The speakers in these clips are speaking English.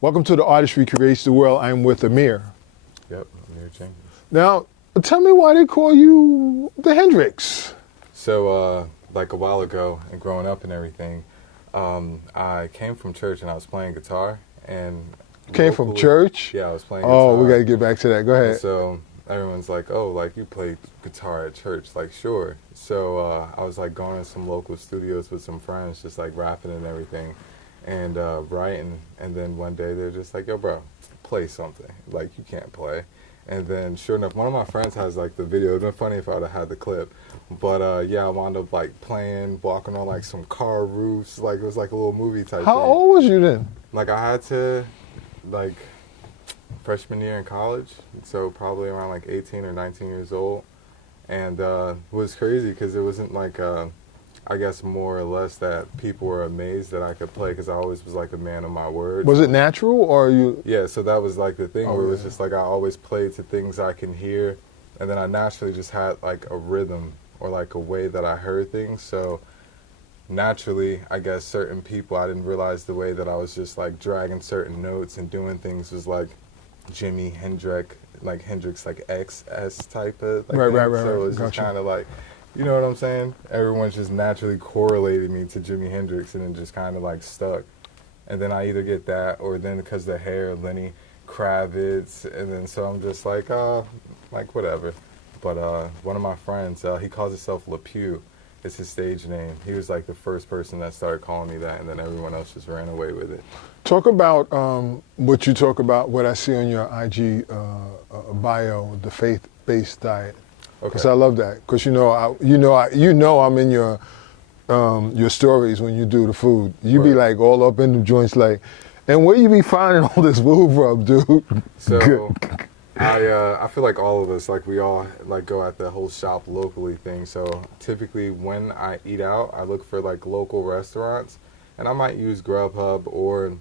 Welcome to The Artistry Creates the World. I'm with Amere. Yep, Amere Jenkins. Now, tell me why they call you the Hendrix. So, like a while ago, and growing up and everything, I came from church and I was playing guitar. And Came from church? Yeah, I was playing guitar. Oh, we got to get back to that. Go ahead. And so everyone's like, oh, like you play guitar at church. Like, sure. So I was like going to some local studios with some friends, just like rapping and everything. And writing, and then one day they're just like, yo, bro, play something. Like, you can't play. And then, sure enough, one of my friends has, like, the video. It would have been funny if I would have had the clip. But, yeah, I wound up, like, playing, walking on, like, some car roofs. Like, it was, like, a little movie type How thing. old was you then? Like, I had to, like, freshman year in college. So probably around, like, 18 or 19 years old. And it was crazy because it wasn't, like, I guess more or less that people were amazed that I could play because I always was like a man of my word. Was it natural or you? Yeah, so that was like the thing where it was just like I always played to things I can hear, and then I naturally just had like a rhythm or like a way that I heard things. So naturally, I guess certain people, I didn't realize the way that I was just like dragging certain notes and doing things was like Jimi Hendrix, like XS type of like Right. So it was just kind of like, you know what I'm saying? Everyone's just naturally correlated me to Jimi Hendrix, and it just kind of like stuck. And then I either get that, or then because the hair, Lenny Kravitz, and then so I'm just like whatever. But one of my friends, he calls himself LePew. It's his stage name. He was like the first person that started calling me that, and then everyone else just ran away with it. Talk about what you talk about, what I see on your IG bio, the faith-based diet. Because I love that. Because you know I'm in your stories when you do the food. You be like all up in the joints, like, and where you be finding all this food from, dude? So I feel like all of us, like we all like go at the whole shop locally thing. So typically when I eat out, I look for like local restaurants, and I might use Grubhub or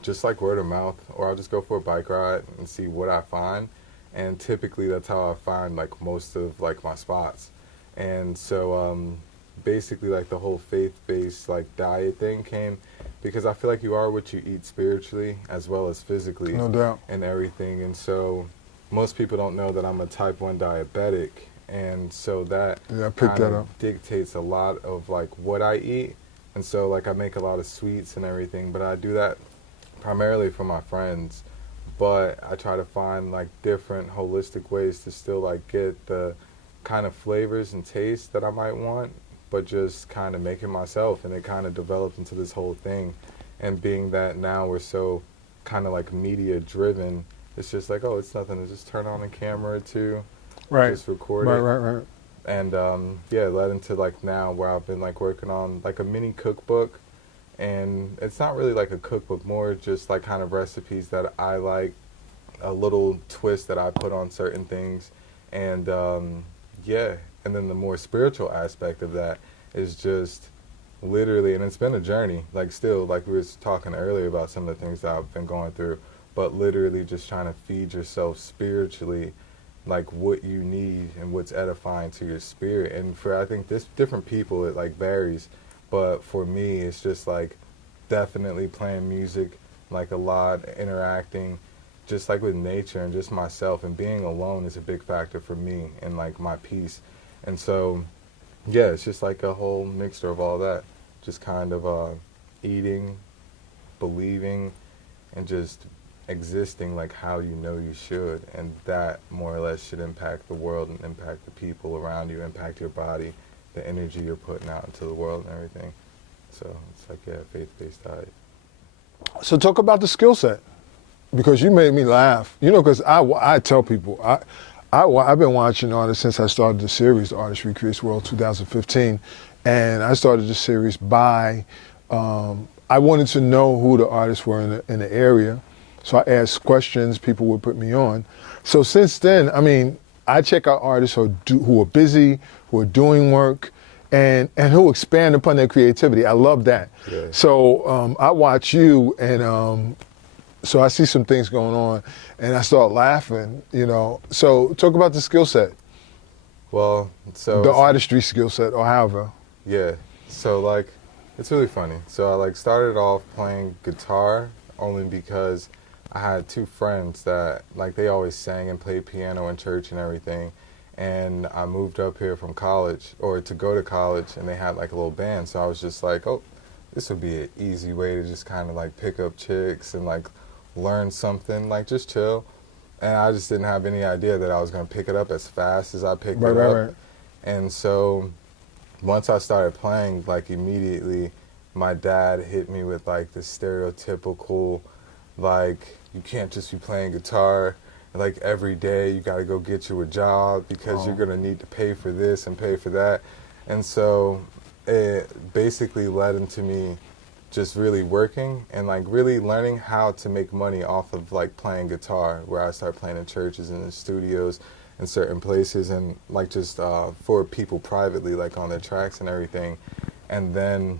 just like word of mouth, or I'll just go for a bike ride and see what I find. And typically that's how I find like most of like my spots. And so basically like the whole faith-based like diet thing came because I feel like you are what you eat spiritually as well as physically. No doubt. And everything. And so most people don't know that I'm a type 1 diabetic, and so that kind of dictates a lot of like what I eat. And so like I make a lot of sweets and everything, but I do that primarily for my friends. But I try to find like different holistic ways to still like get the kind of flavors and tastes that I might want, but just kind of make it myself. And it kind of developed into this whole thing. And being that now we're so kind of like media driven, it's just like, oh, it's nothing to just turn on a camera or two, just record it. Right. And yeah, it led into like now where I've been like working on like a mini cookbook. And it's not really like a cookbook, more just like kind of recipes that I like, a little twist that I put on certain things. And yeah, and then the more spiritual aspect of that is just literally, and it's been a journey, like still, like we were talking earlier about some of the things that I've been going through, but literally just trying to feed yourself spiritually, like what you need and what's edifying to your spirit. And for, I think this different people, it like varies. But for me, it's just like definitely playing music, like a lot, interacting, just like with nature and just myself. And being alone is a big factor for me and like my peace. And so, yeah, it's just like a whole mixture of all that. Just kind of eating, believing, and just existing like how you know you should. And that more or less should impact the world and impact the people around you, impact your body, the energy you're putting out into the world and everything. So it's like a faith-based diet. So talk about the skill set, because you made me laugh. You know, because I tell people, I've been watching artists since I started the series, The Artistry Creates World 2015, and I started the series by, I wanted to know who the artists were in the area, so I asked questions, people would put me on. So since then, I mean, I check out artists who are busy, who are doing work, and who expand upon their creativity. I love that. Yeah. So I watch you, and so I see some things going on, and I start laughing, you know. So talk about the skill set. Well, so... the artistry skill set, or however. Yeah. So, like, it's really funny. So I, like, started off playing guitar only because I had two friends that, like, they always sang and played piano in church and everything. And I moved up here from college, or to go to college, and they had like a little band. So I was just like, oh, this would be an easy way to just kind of like pick up chicks and like learn something, like just chill. And I just didn't have any idea that I was going to pick it up as fast as I picked it up. Right. And so once I started playing, like immediately my dad hit me with like the stereotypical, like, you can't just be playing guitar like every day. You got to go get you a job because you're going to need to pay for this and pay for that. And so it basically led into me just really working and like really learning how to make money off of like playing guitar, where I started playing in churches and in studios in certain places, and like just for people privately, like on their tracks and everything. And then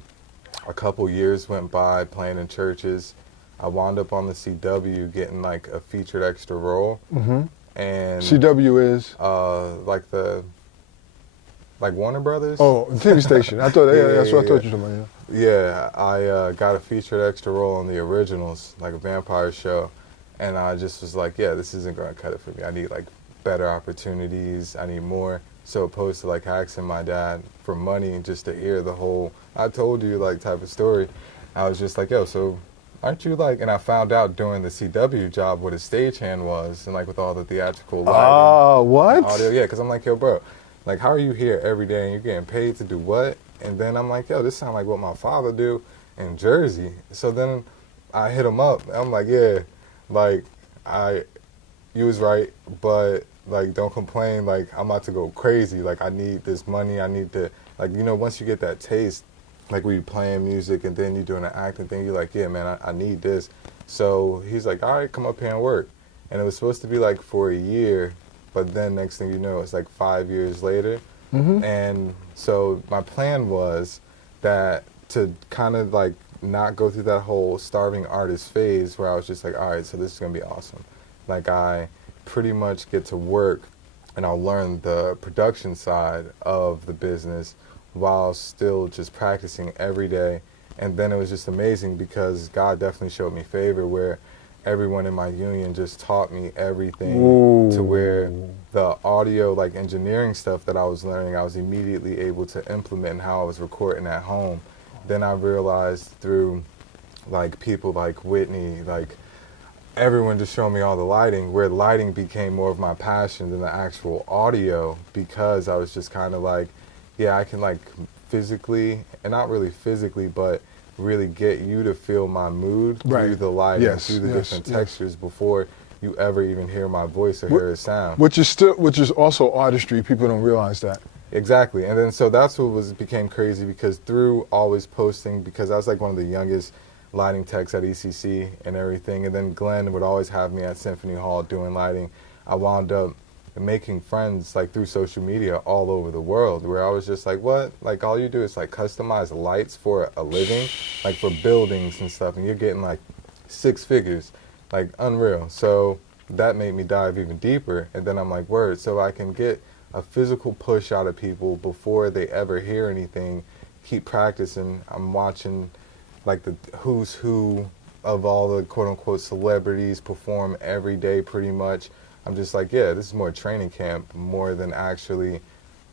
a couple years went by playing in churches. I wound up on the CW getting like a featured extra role. Mm-hmm. And CW is? Like Warner Brothers. Oh, TV station. I thought that's what I thought you were talking about. Yeah, I got a featured extra role on The Originals, like a vampire show. And I just was like, yeah, this isn't going to cut it for me. I need like better opportunities. I need more. So opposed to like asking my dad for money just to hear the whole I told you like type of story, I was just like, yo, so aren't you like, and I found out during the CW job what a stagehand was, and like with all the theatrical lighting. Oh, what? Audio, yeah, because I'm like, yo, bro, like how are you here every day and you're getting paid to do what? And then I'm like, yo, this sounds like what my father do in Jersey. So then I hit him up. I'm like, yeah, like you was right, but like don't complain. Like I'm about to go crazy. Like I need this money. I need to, like, you know, once you get that taste, like when you're playing music and then you're doing an acting thing, you're like, yeah, man, I need this. So he's like, all right, come up here and work. And it was supposed to be like for a year, but then next thing you know, it's like 5 years later. Mm-hmm. And so my plan was that to kind of like not go through that whole starving artist phase where I was just like, all right, so this is going to be awesome. Like I pretty much get to work and I'll learn the production side of the business while still just practicing every day. And then it was just amazing because God definitely showed me favor where everyone in my union just taught me everything. Ooh. To where the audio, like engineering stuff that I was learning, I was immediately able to implement in how I was recording at home. Then I realized through like people like Whitney, like everyone just showed me all the lighting, where lighting became more of my passion than the actual audio, because I was just kind of like, yeah, I can like physically, and not really physically, but really get you to feel my mood through the lighting, through the different textures before you ever even hear my voice or hear a sound. Which is also artistry. People don't realize that. Exactly. And then so that's what became crazy, because through always posting, because I was like one of the youngest lighting techs at ECC and everything, and then Glenn would always have me at Symphony Hall doing lighting. I wound up making friends like through social media all over the world, where I was just like, what? Like all you do is like customize lights for a living, like for buildings and stuff, and you're getting like 6 figures, like unreal. So that made me dive even deeper, and then I'm like, word, so I can get a physical push out of people before they ever hear anything, keep practicing. I'm watching like the who's who of all the quote-unquote celebrities perform every day pretty much. I'm just like, yeah, this is more training camp more than actually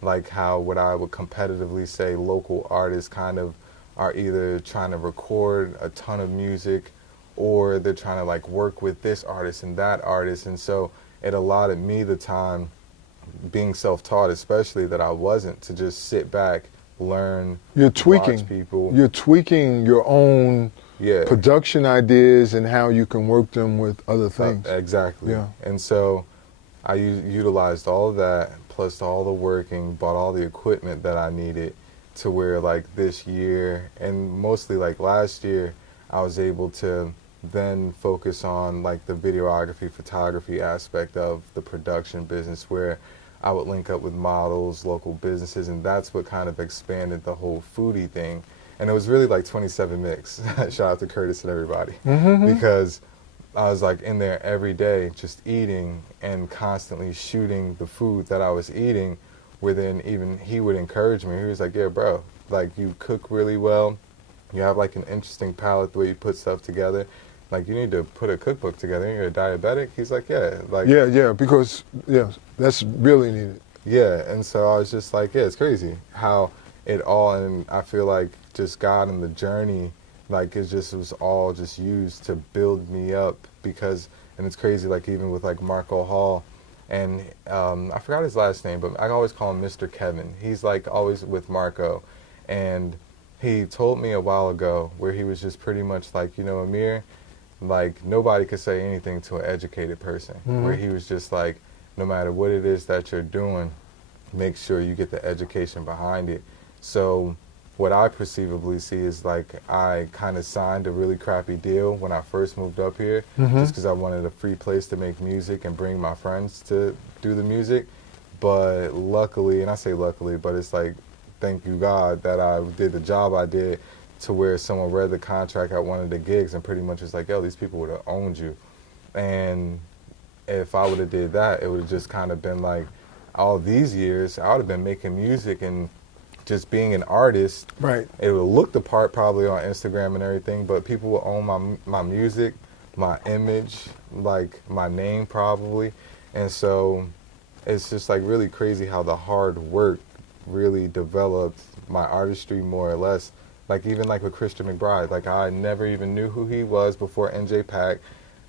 like how what I would competitively say local artists kind of are either trying to record a ton of music or they're trying to like work with this artist and that artist. And so it allotted me the time, being self-taught especially, that I wasn't to just sit back, learn, watch people. You're tweaking your own production ideas and how you can work them with other things. Exactly. Yeah. And so I utilized all of that, plus all the working, bought all the equipment that I needed, to where like this year, and mostly like last year, I was able to then focus on like the videography, photography aspect of the production business, where I would link up with models, local businesses, and that's what kind of expanded the whole foodie thing. And it was really like 27 Mix. Shout out to Curtis and everybody. Mm-hmm. Because I was like in there every day just eating and constantly shooting the food that I was eating, where then even he would encourage me. He was like, yeah, bro, like you cook really well. You have like an interesting palette the way you put stuff together. like, you need to put a cookbook together. You're a diabetic? He's like, yeah. Like, Yeah, because, yeah, that's really needed. yeah, and so I was just like, yeah, it's crazy how it all, and I feel like just God and the journey, like it was all just used to build me up because, and it's crazy, like even with like Marco Hall, and I forgot his last name, but I always call him Mr. Kevin. He's like always with Marco, and he told me a while ago where he was just pretty much like, you know, Amir, like nobody could say anything to an educated person, where he was just like, no matter what it is that you're doing, make sure you get the education behind it. So what I perceivably see is like I kind of signed a really crappy deal when I first moved up here, just because I wanted a free place to make music and bring my friends to do the music. But luckily, and I say luckily, but it's like, thank you God that I did the job I did, to where someone read the contract at one of the gigs and pretty much was like, yo, these people would have owned you. And if I would have did that, it would have just kind of been like, all these years, I would have been making music and just being an artist. Right. It would look the part probably on Instagram and everything, but people will own my music, my image, like my name probably. And so it's just like really crazy how the hard work really developed my artistry more or less. Like even like with Christian McBride, like I never even knew who he was before NJ Pack.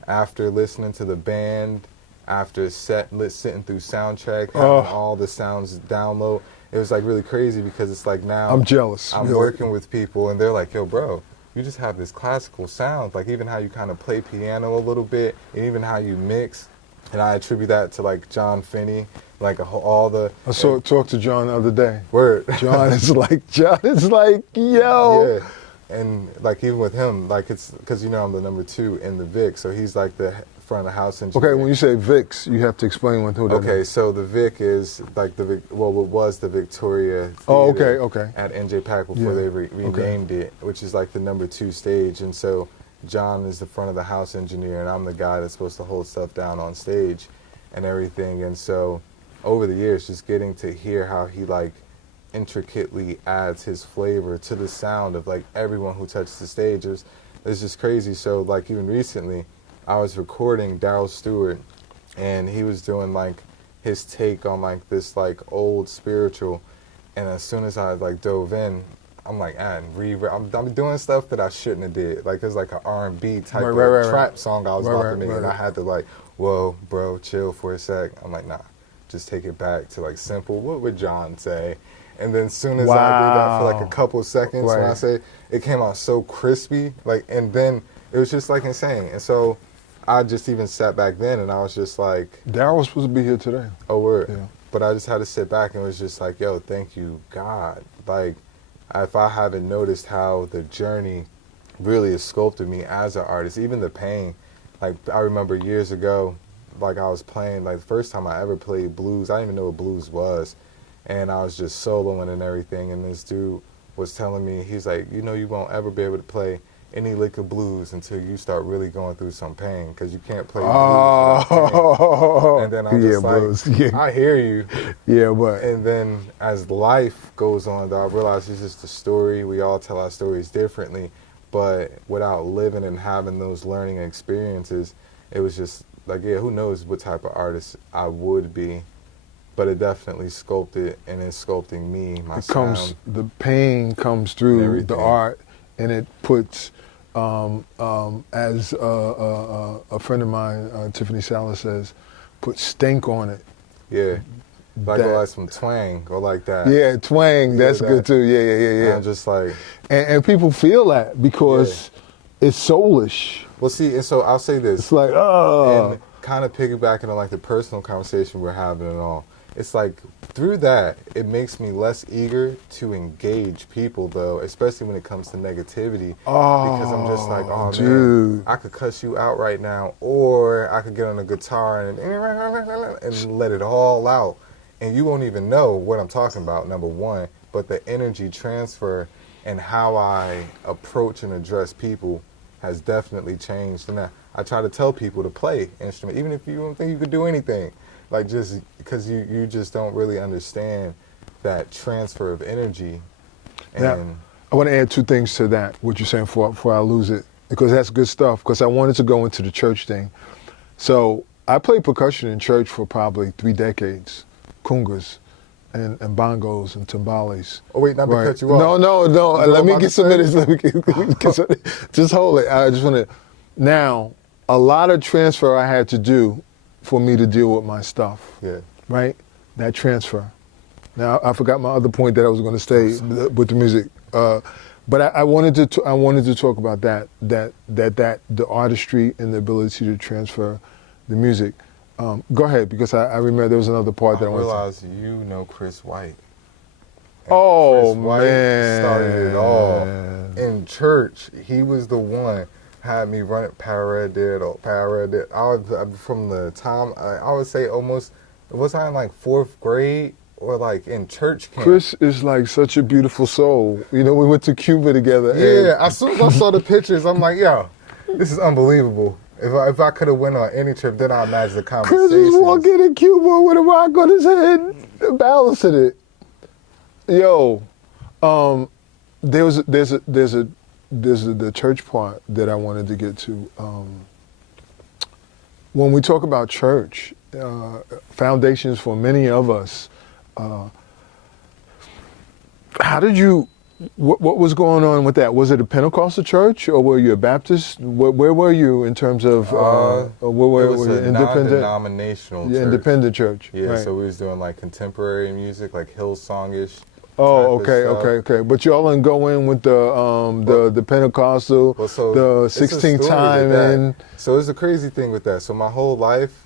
After listening to the band, after sitting through soundtrack, having all the sounds download, it was like really crazy because it's like now I'm jealous. I'm working with people and they're like, yo, bro, you just have this classical sound. Like even how you kind of play piano a little bit, and even how you mix. And I attribute that to like John Finney, like all the. I talked to John the other day. Word. John is like, yo. Yeah. And like even with him, like it's because you know I'm the number 2 in the Vic, so he's like the front of the house engineer. Okay, when you say Vicks, you have to explain who that is. Okay, so the Vic is like what was the Victoria Theater okay. at NJ Pack before they renamed it, which is like the number 2 stage. And so John is the front of the house engineer, and I'm the guy that's supposed to hold stuff down on stage and everything. And so over the years, just getting to hear how he like intricately adds his flavor to the sound of like everyone who touches the stage is just crazy. So like even recently, I was recording Darryl Stewart, and he was doing like his take on like this like old spiritual, and as soon as I like dove in, I'm like, I'm doing stuff that I shouldn't have did. Like there's like an R&B type of trap song I was about to make, and I had to like, whoa, bro, chill for a sec. I'm like, nah, just take it back to like simple. What would John say? And then as soon as I did that for like a couple seconds, when I say it came out so crispy, like, and then it was just like insane. And so I just even sat back then and I was just like, Darryl was supposed to be here today. Oh, word. Yeah. But I just had to sit back and was just like, yo, thank you, God. Like, if I haven't noticed how the journey really has sculpted me as an artist, even the pain. Like, I remember years ago, like I was playing, like the first time I ever played blues, I didn't even know what blues was. And I was just soloing and everything, and this dude was telling me, he's like, you know, you won't ever be able to play any lick of blues until you start really going through some pain, because you can't play blues without pain. And then I'm just like, I hear you. Yeah, but. And then as life goes on, though, I realize it's just a story. We all tell our stories differently, but without living and having those learning experiences, it was just like, yeah, who knows what type of artist I would be. But it definitely sculpted and is sculpting me, my sound. The pain comes through the art, and it puts, as a friend of mine, Tiffany Salas says, put stank on it. Yeah, like go like some twang, go like that. Yeah, twang, that's good too. Yeah. And I'm just like, and people feel that because it's soulish. Well, see, and so I'll say this. It's like, and kind of piggybacking on like the personal conversation we're having and all. It's like through that, it makes me less eager to engage people, though, especially when it comes to negativity. Because I'm just like, oh, dude, man, I could cuss you out right now, or I could get on a guitar and let it all out. And you won't even know what I'm talking about, number one. But the energy transfer and how I approach and address people has definitely changed. And I try to tell people to play instrument, even if you don't think you could do anything. Like, just because you just don't really understand that transfer of energy. And now, I want to add two things to that, what you're saying, before I lose it. because that's good stuff. Because I wanted to go into the church thing. So I played percussion in church for probably 3 decades, congas and bongos and timbales. Oh wait, not to cut you off. No. Let me get some minutes. Let me get some, just hold it. I just want to. Now, a lot of transfer I had to do for me to deal with my stuff. Yeah. Right? That transfer. Now I forgot my other point that I was going to stay with the music, but I wanted to talk about that the artistry and the ability to transfer the music. Go ahead, because I remember there was another part that I wanted to. I realized you know Chris White. And Oh, Chris White man. started it all in church. He was the one had me run it paradiddle. I was from the time I would say almost. Was I in like 4th grade or like in church camp? Chris is like such a beautiful soul. You know, we went to Cuba together. Yeah, as soon as I saw the pictures, I'm like, yo, this is unbelievable. If I could have went on any trip, then I imagine the conversations. Chris was walking in Cuba with a rock on his head, balancing it. Yo, there's the church part that I wanted to get to. When we talk about church, foundations for many of us, how did you? What was going on with that? Was it a Pentecostal church, or were you a Baptist? Where were you in terms of? It was a independent, non-denominational church. Independent church. Yeah, right. So we was doing like contemporary music, like Hillsongish. Oh, okay. But y'all didn't go in with the Pentecostal, the 16th time in. So it's a crazy thing with that. So my whole life,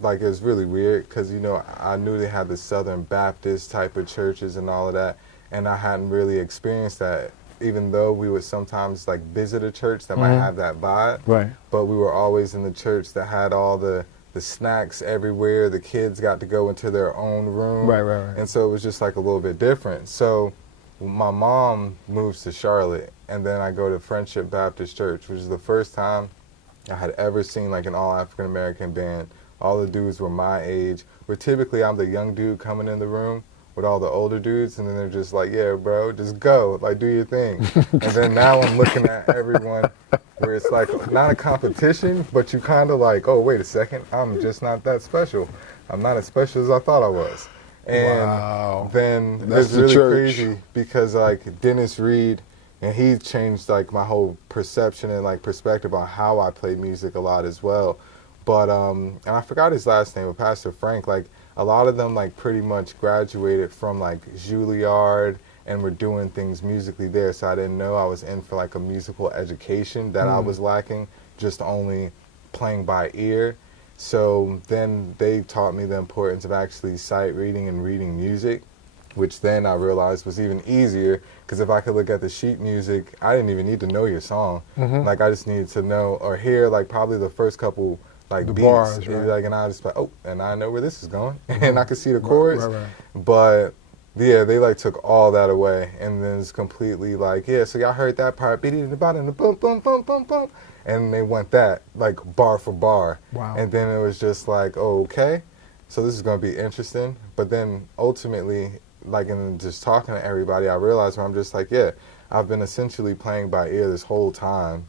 like, it's really weird because, you know, I knew they had the Southern Baptist type of churches and all of that, and I hadn't really experienced that, even though we would sometimes, like, visit a church that might have that vibe. Right. But we were always in the church that had all the snacks everywhere. The kids got to go into their own room. Right. And so it was just like a little bit different. So my mom moves to Charlotte, and then I go to Friendship Baptist Church, which is the first time I had ever seen like an all African American band. All the dudes were my age, where typically I'm the young dude coming in the room with all the older dudes, and then they're just like, yeah, bro, just go, like, do your thing. And then now I'm looking at everyone where it's like not a competition, but you kind of like, oh, wait a second, I'm just not that special. I'm not as special as I thought I was. And then That's it's really church. crazy because like Dennis Reed, and he changed like my whole perception and like perspective on how I play music a lot as well. But and I forgot his last name, but Pastor Frank, like a lot of them like pretty much graduated from like Juilliard and were doing things musically there. So I didn't know I was in for like a musical education that I was lacking, just only playing by ear. So then they taught me the importance of actually sight reading and reading music, which then I realized was even easier because if I could look at the sheet music, I didn't even need to know your song. Like I just needed to know or hear like probably the first couple like the beats, bars, right. Like, and I just like, oh, and I know where this is going, and I could see the chords. Right. But yeah, they like took all that away, and then it's completely like, yeah. So y'all heard that part, beat it in the bottom, the boom, boom, boom, boom, boom, and they went that like bar for bar. Wow. And then it was just like, oh, okay, so this is gonna be interesting. But then ultimately, like, in just talking to everybody, I realized where I'm just like, yeah, I've been essentially playing by ear this whole time.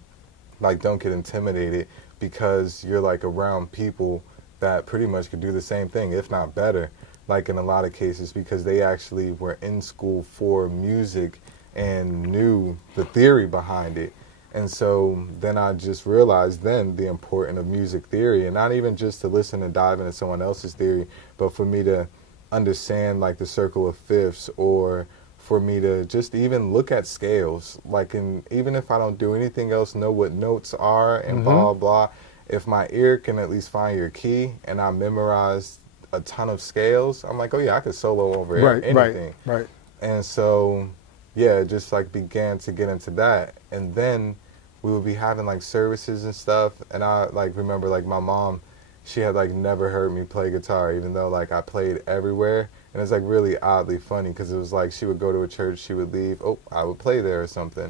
Like, don't get intimidated because you're like around people that pretty much could do the same thing, if not better, like in a lot of cases, because they actually were in school for music and knew the theory behind it. And so then I just realized then the importance of music theory, and not even just to listen and dive into someone else's theory, but for me to understand like the circle of fifths, or for me to just even look at scales, like, and even if I don't do anything else, know what notes are and blah, blah, if my ear can at least find your key and I memorized a ton of scales, I'm like, oh yeah, I could solo over anything. Right. And so, yeah, it just like began to get into that. And then we would be having like services and stuff. And I like remember like my mom, she had like never heard me play guitar, even though like I played everywhere. And it's like really oddly funny because it was like she would go to a church, she would leave, oh, I would play there or something.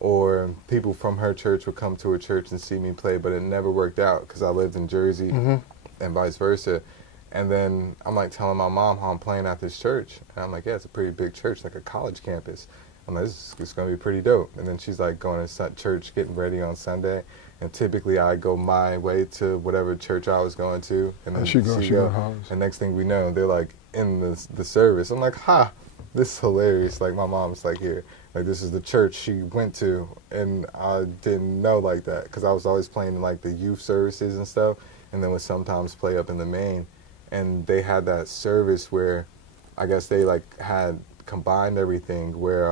Or people from her church would come to her church and see me play, but it never worked out because I lived in Jersey and vice versa. And then I'm like telling my mom how I'm playing at this church. And I'm like, yeah, it's a pretty big church, like a college campus. I'm like, it's going to be pretty dope. And then she's like going to church, getting ready on Sunday. And typically I go my way to whatever church I was going to. And then she goes hers. And next thing we know, they're like in the service. I'm like, ha, this is hilarious. Like my mom's like, here, like this is the church she went to. And I didn't know like that because I was always playing in like the youth services and stuff. And then would sometimes play up in the main. And they had that service where I guess they like had combined everything where,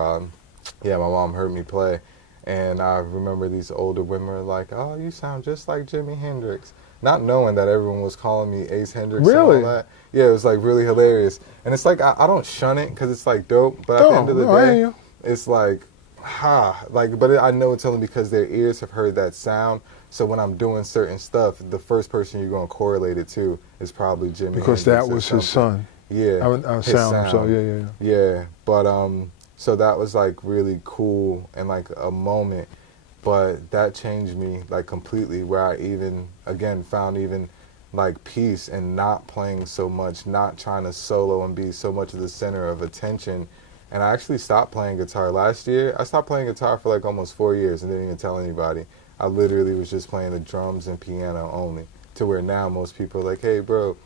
my mom heard me play. And I remember these older women were like, oh, you sound just like Jimi Hendrix. Not knowing that everyone was calling me Ace Hendrix really? and all that. Yeah, it was like really hilarious. And it's like, I don't shun it because it's like dope. But at the end of the day, it's like, but I know it's only because their ears have heard that sound. So when I'm doing certain stuff, the first person you're going to correlate it to is probably Jimi Hendrix. Because that was his son. Yeah. His sound. So yeah. Yeah, but so that was like really cool and like a moment, but that changed me like completely where I even, again, found even like peace in not playing so much, not trying to solo and be so much of the center of attention. And I actually stopped playing guitar last year. I stopped playing guitar for like almost 4 years and didn't even tell anybody. I literally was just playing the drums and piano only, to where now most people are like, hey bro,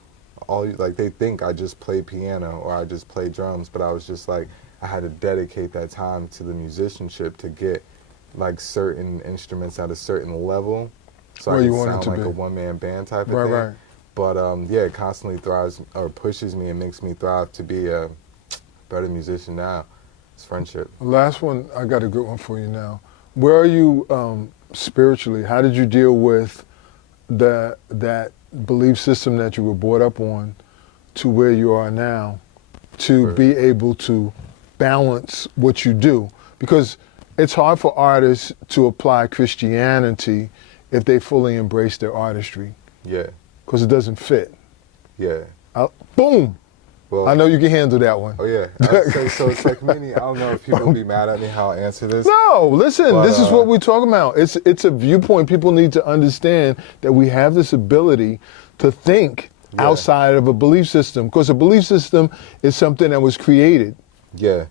they think I just play piano or I just play drums, but I was just like, I had to dedicate that time to the musicianship to get like certain instruments at a certain level, so I could sound like a one-man band type of thing. Right. But it constantly pushes me and makes me thrive to be a better musician now. It's friendship. Last one, I got a good one for you now. Where are you spiritually? How did you deal with that belief system that you were brought up on to where you are now to be able to balance what you do? Because it's hard for artists to apply Christianity if they fully embrace their artistry. Yeah. Because it doesn't fit. Yeah. Boom! Well, I know you can handle that one. Oh, yeah. So it's like many, I don't know if people will be mad at me how I answer this. No, listen, this is what we're talking about. It's a viewpoint. People need to understand that we have this ability to think outside of a belief system, because a belief system is something that was created. Yeah.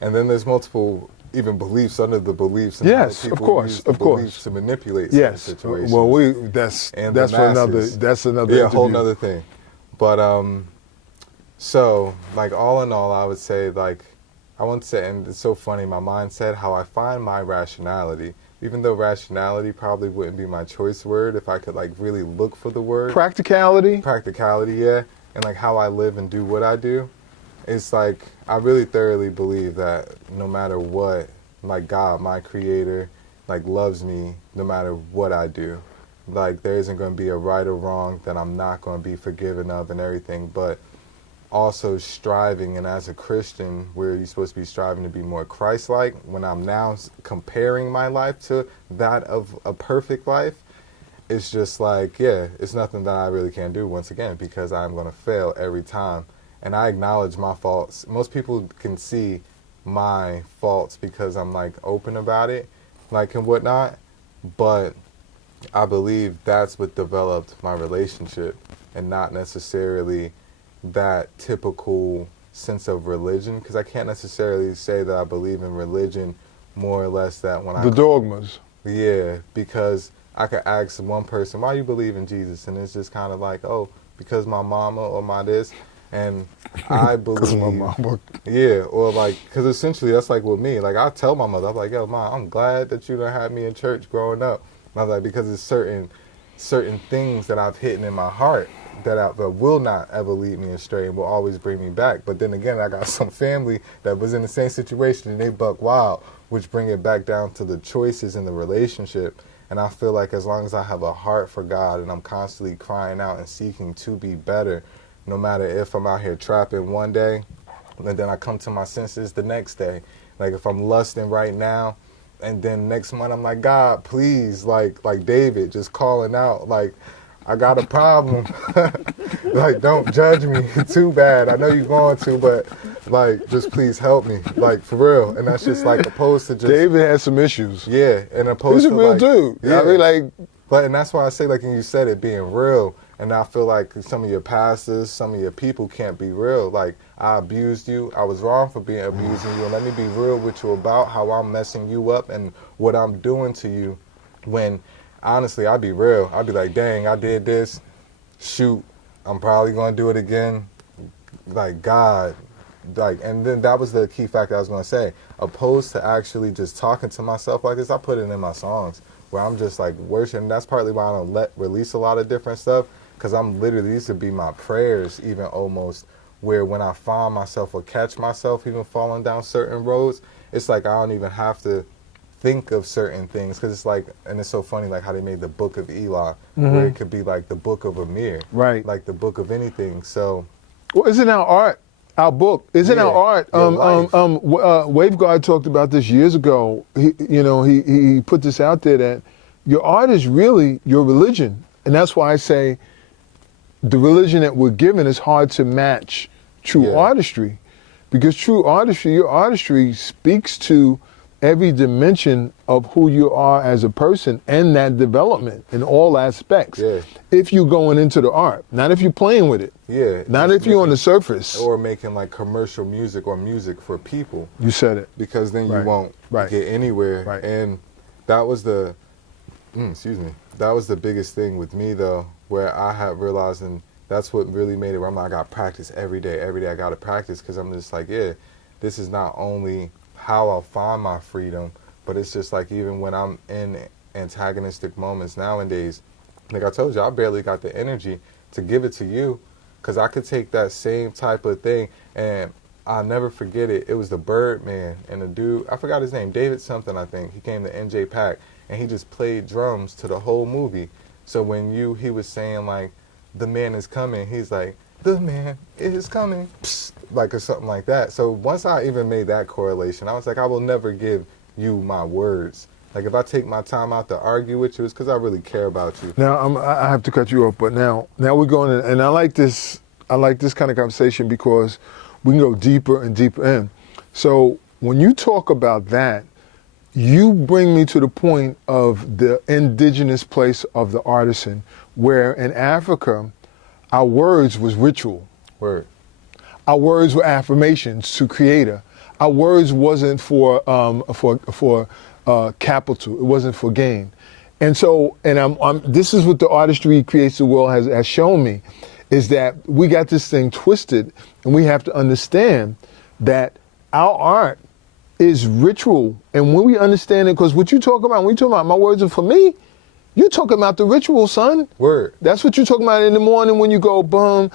And then there's multiple even beliefs under the beliefs. And yes, of course, to manipulate certain situations. Well, that's another a whole nother thing. But so like all in all, I would say like I won't say, and it's so funny, my mindset, how I find my rationality. Even though rationality probably wouldn't be my choice word if I could like really look for the word. Practicality, yeah, and like how I live and do what I do. It's like, I really thoroughly believe that no matter what, like God, my creator, like loves me no matter what I do. Like there isn't going to be a right or wrong that I'm not going to be forgiven of and everything, but also striving, and as a Christian, where you're supposed to be striving to be more Christ-like, when I'm now comparing my life to that of a perfect life, it's just like, it's nothing that I really can do once again, because I'm going to fail every time. And I acknowledge my faults. Most people can see my faults because I'm like open about it, like and whatnot. But I believe that's what developed my relationship, and not necessarily that typical sense of religion. Because I can't necessarily say that I believe in religion more or less that when the dogmas. Yeah, because I could ask one person, why you believe in Jesus? And it's just kind of like, oh, because my mama or my this. And I believe, my mama. Yeah, or like, because essentially that's like with me. Like I tell my mother, I'm like, yo, Mom, I'm glad that you done had me in church growing up. And I was like, because it's certain things that I've hidden in my heart that will not ever lead me astray and will always bring me back. But then again, I got some family that was in the same situation and they buck wild, which bring it back down to the choices in the relationship. And I feel like as long as I have a heart for God and I'm constantly crying out and seeking to be better, no matter if I'm out here trapping one day and then I come to my senses the next day. Like if I'm lusting right now and then next month I'm like, God, please, like David, just calling out, like, I got a problem. Like, don't judge me too bad. I know you're going to, but like, just please help me. Like, for real. And that's just like opposed to just... David had some issues. Yeah, and opposed to he's a real dude. Yeah. I mean, like... But, and that's why I say, like, and you said it being real, And I feel like some of your pastors, some of your people can't be real. Like, I abused you. I was wrong for being abusing you. And let me be real with you about how I'm messing you up and what I'm doing to you. When, honestly, I'd be real. I'd be like, dang, I did this. Shoot, I'm probably going to do it again. Like, God. Like, and then that was the key factor I was going to say. Opposed to actually just talking to myself like this, I put it in my songs where I'm just like worshiping. That's partly why I don't release a lot of different stuff. Because I'm literally, these would be my prayers, even almost, where when I find myself or catch myself even falling down certain roads, it's like I don't even have to think of certain things. Because it's like, and it's so funny, like how they made the book of Eli, where it could be like the book of Amere. Right. Like the book of anything. So. Well, isn't our art, our book, isn't our art, Waveguard talked about this years ago. He put this out there that your art is really your religion. And that's why I say, the religion that we're given is hard to match true artistry, because true artistry, your artistry speaks to every dimension of who you are as a person and that development in all aspects. Yeah. If you're going into the art, not if you're playing with it. Yeah. Not if you're on the surface. Or making like commercial music or music for people. You said it. Because then you won't get anywhere. Right. And that was the, that was the biggest thing with me though, where I had realized, and that's what really made it where I'm like, I got to practice every day I got to practice, because I'm just like, this is not only how I'll find my freedom, but it's just like even when I'm in antagonistic moments nowadays, like I told you, I barely got the energy to give it to you, because I could take that same type of thing, and I'll never forget it. It was the Birdman and the dude, I forgot his name, David something, I think. He came to NJ Pack, and he just played drums to the whole movie. So when he was saying like, the man is coming, he's like, the man is coming, psst, like or something like that. So once I even made that correlation, I was like, I will never give you my words. Like if I take my time out to argue with you, it's because I really care about you. Now I have to cut you off, but now we're going in, and I like this kind of conversation because we can go deeper and deeper in. So when you talk about that, you bring me to the point of the indigenous place of the artisan, where in Africa, our words was ritual. Word. Our words were affirmations to Creator. Our words wasn't for capital. It wasn't for gain. And so, this is what the artistry creates the world has shown me, is that we got this thing twisted, and we have to understand that our art is ritual. And when we understand it, because what you talk about, when you talk about my words are for me, you're talking about the ritual, son. Word. That's what you're talking about in the morning when you go boom,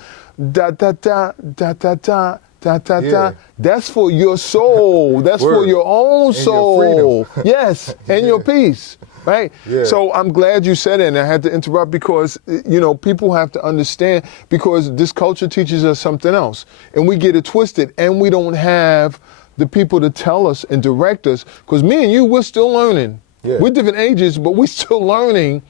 da da da da da da da da da. That's for your soul. That's for your own soul. Your yes, and your peace. Right? Yeah. So I'm glad you said it, and I had to interrupt because, people have to understand, because this culture teaches us something else, and we get it twisted, and we don't have the people to tell us and direct us, because me and you, we're still learning. Yeah. We're different ages, but we're still learning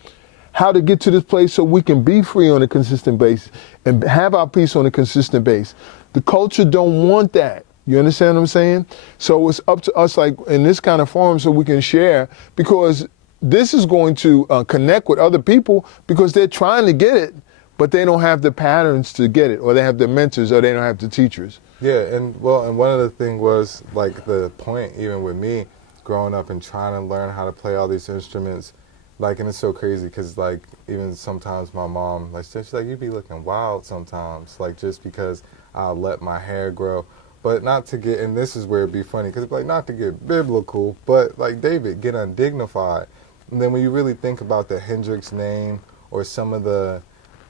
how to get to this place so we can be free on a consistent basis and have our peace on a consistent base. The culture don't want that. You understand what I'm saying? So it's up to us, like in this kind of forum, so we can share, because this is going to connect with other people, because they're trying to get it, but they don't have the patterns to get it, or they have the mentors, or they don't have the teachers. Yeah, and one of the things was, like, the point, even with me, growing up and trying to learn how to play all these instruments, like, and it's so crazy, because, like, even sometimes my mom, like, she's like, you be looking wild sometimes, like, just because I'll let my hair grow. But not to get, and this is where it'd be funny, because it's like, not to get biblical, but, like, David, get undignified. And then when you really think about the Hendrix name, or some of the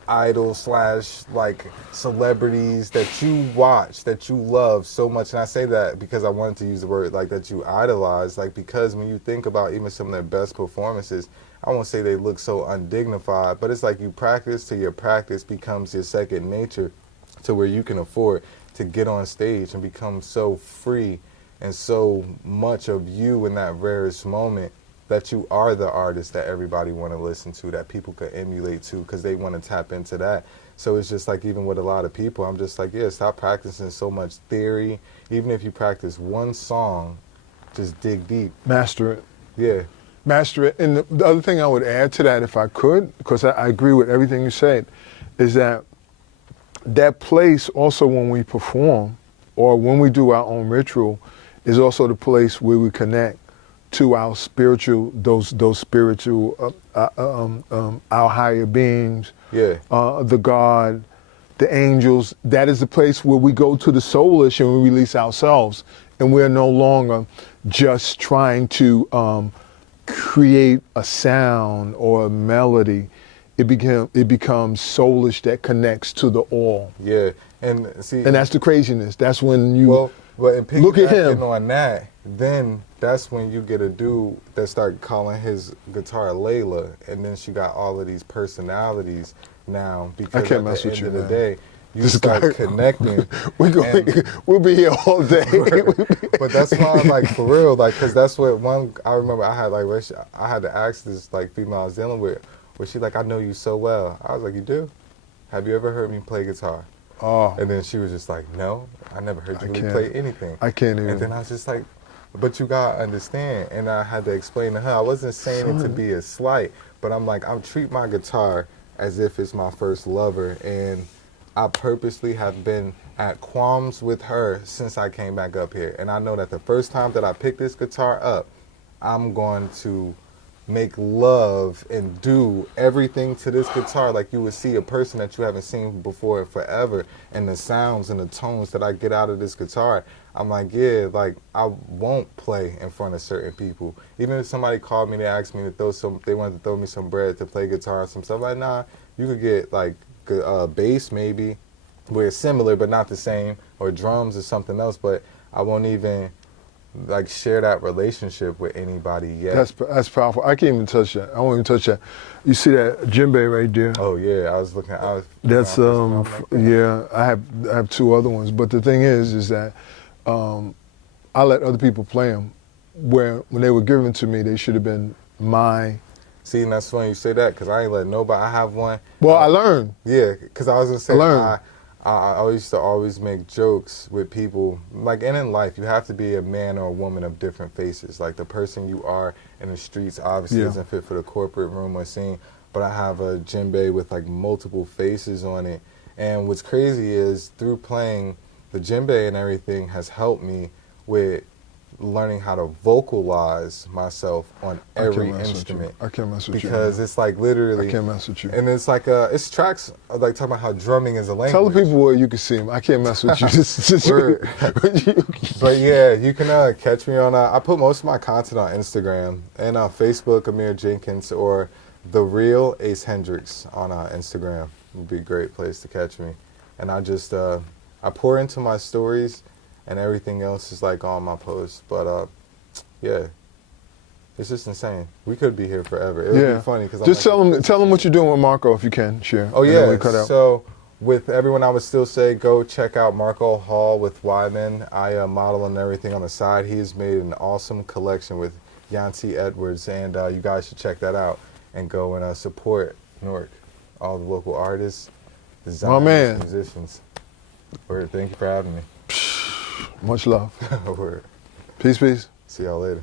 idols / like celebrities that you watch, that you love so much, and I say that because I wanted to use the word like that you idolize, like, because when you think about even some of their best performances, I won't say they look so undignified, but it's like you practice till your practice becomes your second nature, to where you can afford to get on stage and become so free and so much of you in that rarest moment, that you are the artist that everybody want to listen to, that people could emulate to, because they want to tap into that. So it's just like, even with a lot of people, I'm just like, stop practicing so much theory. Even if you practice one song, just dig deep. Master it. Yeah. Master it. And the other thing I would add to that, if I could, because I agree with everything you said, is that place also when we perform or when we do our own ritual is also the place where we connect to our spiritual, those spiritual, our higher beings, the God, the angels. That is the place where we go to the soulish and we release ourselves, and we're no longer just trying to create a sound or a melody. It becomes soulish that connects to the all. Yeah, and see, and that's the craziness. That's when you look at him on that. Then that's when you get a dude that start calling his guitar Layla, and then she got all of these personalities now. Because I can't at mess the with end you, of the man. day, you This start guy, connecting. We'll be here all day. But that's why I'm like, for real, like, because that's what I remember I had, like, I had to ask this, like, female I was dealing with, where she like, I know you so well. I was like, you do? Have you ever heard me play guitar? Oh. And then she was just like, no, I never heard you really play anything. I can't even. And then I was just like, but you gotta understand. And I had to explain to her, I wasn't saying it to be a slight, but I'm like, I treat my guitar as if it's my first lover. And I purposely have been at qualms with her since I came back up here. And I know that the first time that I pick this guitar up, I'm going to make love and do everything to this guitar like you would see a person that you haven't seen before forever. And the sounds and the tones that I get out of this guitar, I'm like, yeah, like, I won't play in front of certain people. Even if somebody called me, they asked me to they wanted to throw me some bread to play guitar or some stuff, like, nah, you could get like bass maybe, where it's similar but not the same, or drums or something else, but I won't even like share that relationship with anybody yet. That's powerful. I can't even touch that. I won't even touch that. You see that djembe right there? Oh yeah, I was looking. That's yeah. I have two other ones, but the thing is that I let other people play them. When they were given to me, they should have been my. See, and that's funny you say that, because I ain't let nobody. I have one. Well, I learned. Yeah, because I was gonna say, I learned. I used to always make jokes with people, like, and in life, you have to be a man or a woman of different faces. Like, the person you are in the streets obviously doesn't fit for the corporate room or scene, but I have a djembe with, like, multiple faces on it. And what's crazy is, through playing the djembe and everything has helped me with learning how to vocalize myself on every instrument. I can't mess with you. Because it's like literally. I can't mess with you. And it's like, it's tracks like talking about how drumming is a language. Tell the people where you can see them. I can't mess with you. But yeah, you can catch me on, I put most of my content on Instagram and on Facebook, Amere Jenkins, or The Real Ace Hendrix on Instagram. Would be a great place to catch me. And I just, I pour into my stories, and everything else is like on my posts. But yeah, it's just insane. We could be here forever. It would be funny because just tell them what you're doing with Marco if you can share. Oh yeah. So with everyone, I would still say go check out Marco Hall with Wyman. I model and everything on the side. He's made an awesome collection with Yancy Edwards, and you guys should check that out and go and support Newark, all the local artists, designers, musicians. Word. Thank you for having me. Much love. Word. Peace, peace. See y'all later.